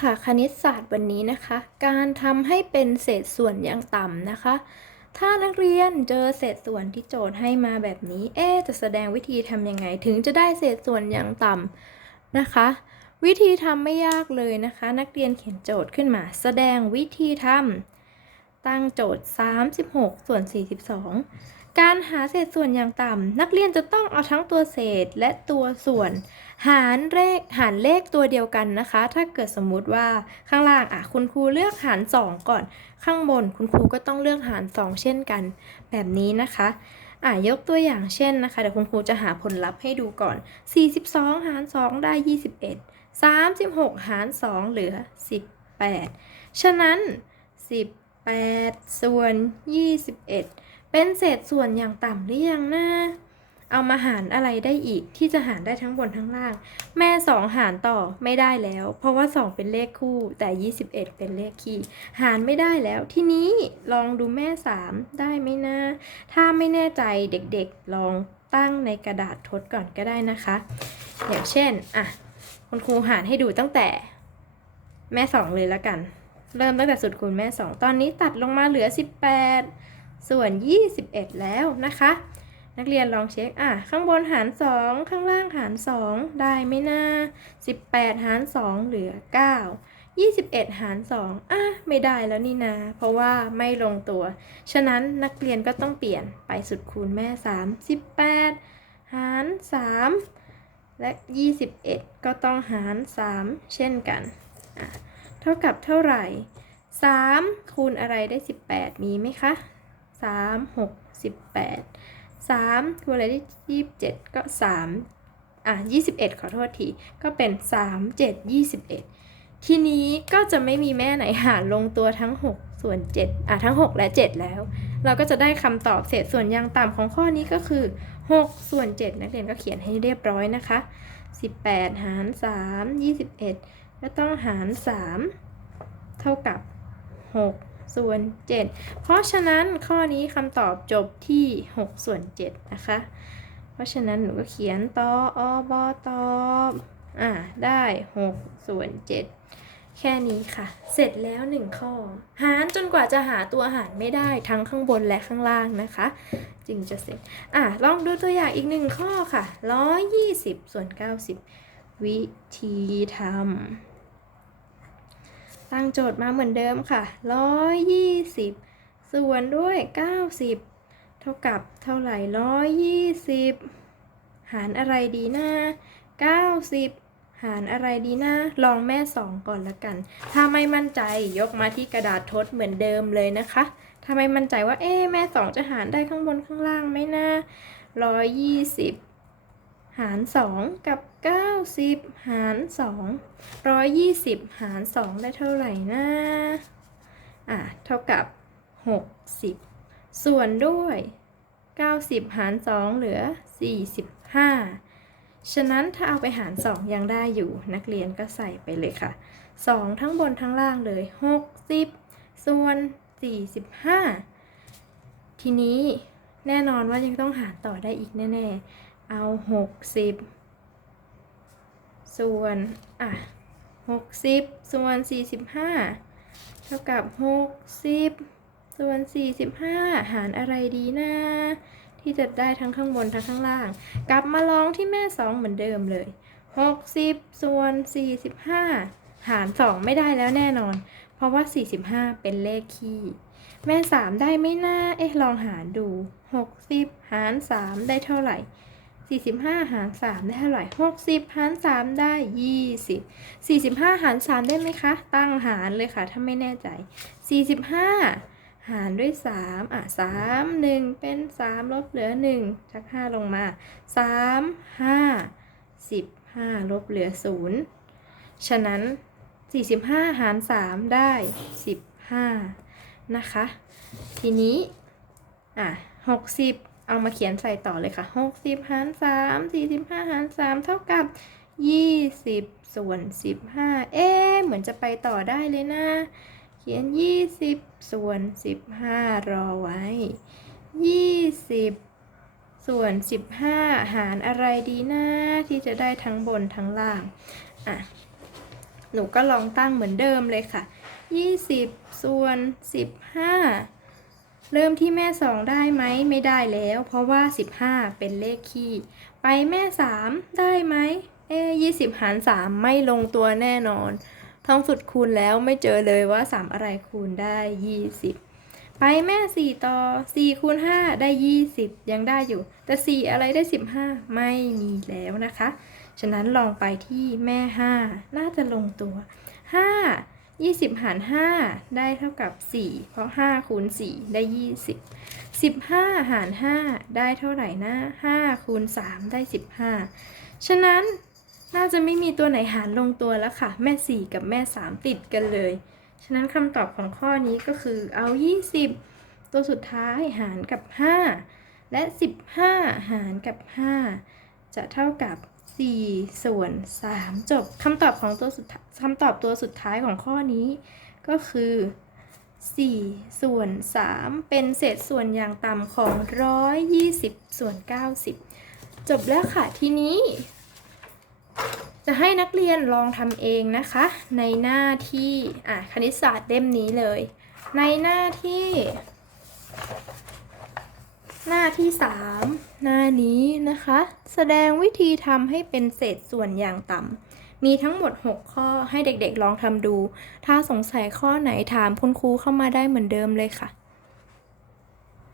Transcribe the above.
ค่ะคณิตศาสตร์วันนี้นะคะ การทำให้เป็นเศษส่วนอย่างต่ำนะคะ ถ้านักเรียนเจอเศษส่วนที่โจทย์ให้มาแบบนี้ เอ๊จะแสดงวิธีทำยังไง ถึงจะได้เศษส่วนอย่างต่ำนะคะ วิธีทำไม่ยากเลยนะคะ นักเรียนเขียนโจทย์ขึ้นมา แสดงวิธีทำตั้งโจทย์ 36 ส่วน 42 การหาเศษส่วนอย่างต่ำนักเรียนจะต้องเอาทั้งตัวเศษและตัวส่วน หารเลขหารเลขตัวเดียวกันนะคะ ถ้าเกิดสมมุติว่าข้างล่างอะคุณครูเลือกหาร 2 ก่อน ข้างบนคุณครูก็ต้องเลือกหาร 2 เช่นกัน แบบนี้นะคะอะยกตัวอย่างเช่นนะคะเดี๋ยวคุณครูจะหาผลลัพธ์ให้ดูก่อน 42 หาร 2 ได้ 21 36 หาร 2 เหลือ 18 ฉะนั้น 18 ส่วน 21 เป็นเศษส่วนอย่างต่ำหรือยังนะเอามาหารอะไรได้อีกที่จะหารได้ทั้งบนทั้งล่าง แม่ 2 หารต่อไม่ได้แล้ว เพราะว่า 2 เป็นเลขคู่ แต่ 21 เป็นเลขคี่ หารไม่ได้แล้ว ทีนี้ลองดูแม่ 3 ได้ไหมนะ ถ้าไม่แน่ใจเด็กๆลองตั้งในกระดาษทดก่อนก็ได้นะคะ อย่างเช่นอะคุณครูหารให้ดูตั้งแต่แม่ 2 เลยละกัน เริ่มตั้งแต่สุดคูณแม่ 2 ตอนนี้ตัดลงมาเหลือ 18 ส่วน 21 แล้วนะคะ นักเรียนลองเช็ค อะ ข้างบนหาร 2 ข้างล่างหาร 2 ได้ไหมนะ18 หาร 2 เหลือ 9 21 หาร 2อะไม่ได้แล้วนี่นะเพราะว่าไม่ลงตัว ฉะนั้นนักเรียนก็ต้องเปลี่ยนไปสุดคูณแม่ 3 18 หาร 3 และ 21 ก็ต้องหาร 3 เช่นกันอะเท่ากับเท่าไหร่ 3 คูณอะไรได้ 18 มีไหมคะ 3 6 18 3คูณอะไรได้27ก็3อะ21ขอโทษที ก็เป็น3 7 21ทีนี้ก็จะไม่มีแม่ไหนหารลงตัวทั้ง 6 ส่วน 7 อะ ทั้ง 6 และ 7 แล้ว เราก็จะได้คำตอบเศษส่วนย่างต่ำของข้อนี้ก็คือ 6 ส่วน 7 นักเรียนก็เขียนให้เรียบร้อยนะคะ 18 หาร 3 21 ก็ต้องหาร 3 เท่ากับ 6 ส่วน 7 เพราะฉะนั้นข้อนี้คำตอบจบที่ 6 ส่วน 7 นะคะ เพราะฉะนั้นหนูก็เขียนตออบอตอบอ่าได้ 6 ส่วน 7 แค่นี้ค่ะ เสร็จแล้ว 1 ข้อ หารจนกว่าจะหาตัวหารไม่ได้ทั้งข้างบนและข้างล่างนะคะ จึงจะเสร็จ อะลองดูตัวอย่างอีกหนึ่งข้อค่ะ 120 ส่วน 90 วิธีทำ ตั้งโจทย์มาเหมือนเดิมค่ะ 120 ส่วนด้วย 90 เท่ากับเท่าไหร่ 120 หารอะไรดีนะ90 หารอะไรดีนะ ลองแม่ 2 ก่อนละกัน ถ้าไม่มั่นใจยกมาที่กระดาษทดเหมือนเดิมเลยนะคะ ถ้าไม่มั่นใจว่าเอ๊แม่ 2 จะหารได้ข้างบนข้างล่างไหมนะ120 หาร 2 กับ 90 หาร 2 120 หาร 2 ได้เท่าไหร่นะ อะ เท่ากับ 60 ส่วนด้วย 90 หาร 2 เหลือ 45 ฉะนั้นถ้าเอาไปหาร 2 ยังได้อยู่นักเรียนก็ใส่ไปเลยค่ะ 2 ทั้งบนทั้งล่างเลย 60 ส่วน 45 ทีนี้แน่นอนว่ายังต้องหารต่อได้อีกแน่ ๆ เอา 60 ส่วน อะ60ส่วน45เท่ากับ60ส่วน45หารอะไรดีนะ ที่จะได้ทั้งข้างบนทั้งข้างล่าง กลับมาลองที่แม่2เหมือนเดิมเลย60ส่วน45หาร2ไม่ได้แล้วแน่นอน เพราะว่า 45 เป็นเลขคี่ แม่ 3 ได้ไหมนะเอ๊ะ ลองหารดู 60 หาร 3 ได้เท่าไหร่ 45 หาร 3 ได้เท่าไหร่60 หาร 3 ได้ 20 45 หาร 3 ได้ไหมคะ ตั้งหารเลยค่ะ ถ้าไม่แน่ใจ 45 หารด้วย 3 อะ 3 1 เป็น 3 ลบเหลือ 1 ชัก 5 ลงมา 3 5 15 ลบเหลือ 0 ฉะนั้น 45 หาร 3 ได้ 15 นะคะ ทีนี้ อะ 60 เอามาเขียนใส่ต่อเลยค่ะ 60 หาร 3 45 หาร 3 เท่ากับ 20 ส่วน 15 เอ๊เหมือนจะไปต่อได้เลยนะ เขียน 20 ส่วน 15 รอไว้ 20 ส่วน 15 หารอะไรดีนะที่จะได้ทั้งบนทั้งล่าง อะ หนูก็ลองตั้งเหมือนเดิมเลยค่ะ 20 ส่วน 15 เริ่มที่แม่2ได้ไหมไม่ได้แล้ว เพราะว่า 15 เป็นเลขคี่ ไปแม่3ได้ไหมเอ๊20หาร3ไม่ลงตัวแน่นอนท่องสุดคูณแล้วไม่เจอเลยว่า3อะไรคูณได้20ไปแม่4ต่อ4คูณ5ได้20ยังได้อยู่ แต่4อะไรได้15ไม่มีแล้วนะคะ ฉะนั้นลองไปที่แม่5น่าจะลงตัว5 20 หาร 5 ได้เท่ากับ 4 เพราะ 5 คูณ 4 ได้ 20 15 หาร 5 ได้เท่าไหร่นะ 5 คูณ 3 ได้ 15 ฉะนั้นน่าจะไม่มีตัวไหนหารลงตัวแล้วค่ะ แม่ 4 กับแม่ 3 ติดกันเลย ฉะนั้นคำตอบของข้อนี้ก็คือเอา 20 ตัวสุดท้ายหารกับ 5 และ 15 หารกับ 5 จะเท่ากับ 4 ส่วน 3 จบคำตอบของตัวสุดคำตอบตัวสุดท้ายของข้อนี้ ก็คือ 4 ส่วน 3 เป็นเศษส่วนอย่างต่ำของ 120 ส่วน 90 จบแล้วค่ะทีนี้ จะให้นักเรียนลองทำเองนะคะ ในหน้าที่อะคณิตศาสตร์เล่มนี้เลย ในหน้าที่ หน้าที่ 3 หน้านี้นะคะ แสดงวิธีทำให้เป็นเศษส่วนอย่างต่ำมีทั้งหมด 6 ข้อให้เด็กๆลองทำดู ถ้าสงสัยข้อไหนถามคุณครูเข้ามาได้เหมือนเดิมเลยค่ะ